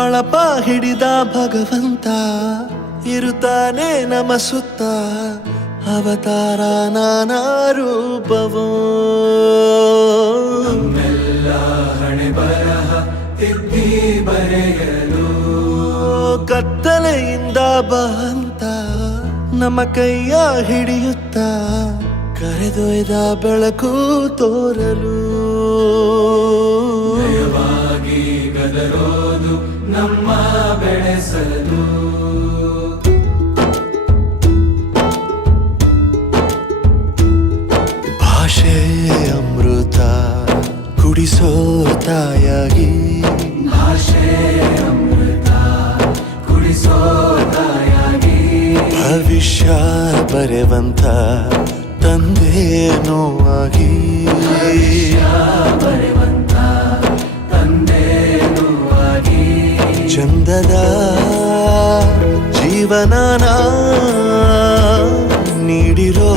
ಬಳಪ ಹಿಡಿದ ಭಗವಂತ ಇರುತ್ತಾನೆ ನಮ ಸುತ್ತ ಅವತಾರ ನಾನಾ ರೂಪವೋ ನಮ್ಮೆಲ್ಲ ಹಣೆ ಬರಹ ತಿದ್ದಿ ಬರೆಯಲು ಕತ್ತಲೆಯಿಂದ ಬಂತ ನಮ್ಮ ಕೈಯ ಹಿಡಿಯುತ್ತ ಕರೆದೊಯ್ದ ಬೆಳಕು ತೋರಲು ನಯವಾಗಿ ಗದರೋದು ನಮ್ಮ ಬೆಳೆಸಲು ಭಾಷೆ ಅಮೃತ ಕುಡಿಸೋ ತಾಯಾಗಿ ಭಾಷೆ ಅಮೃತ ಕುಡಿಸೋ ತಾಯಾಗಿ ಭವಿಷ್ಯ ಬರೆವಂತ ತಂದೇನೋ ಆಗಿ ಬರೆವಂತ ತಂದೇನೂ ಆಗಿ ಚಂದದ ಜೀವನನ ನೀಡಿರೋ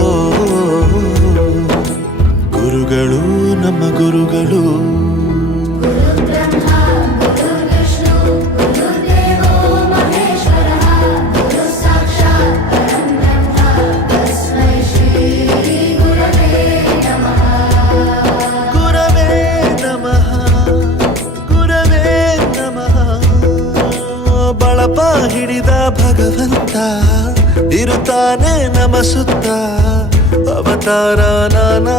ಗುರುಗಳು ನಮ್ಮ ಗುರುಗಳು ಗುರವೇ ನಮಃ ಗುರವೇ ನಮಃ ಬಳಪ ಹಿಡಿದ ಭಗವಂತ ಇರುತ್ತಾನೆ ನಮ ಸುತ್ತ ಅವತಾರ ನಾನಾ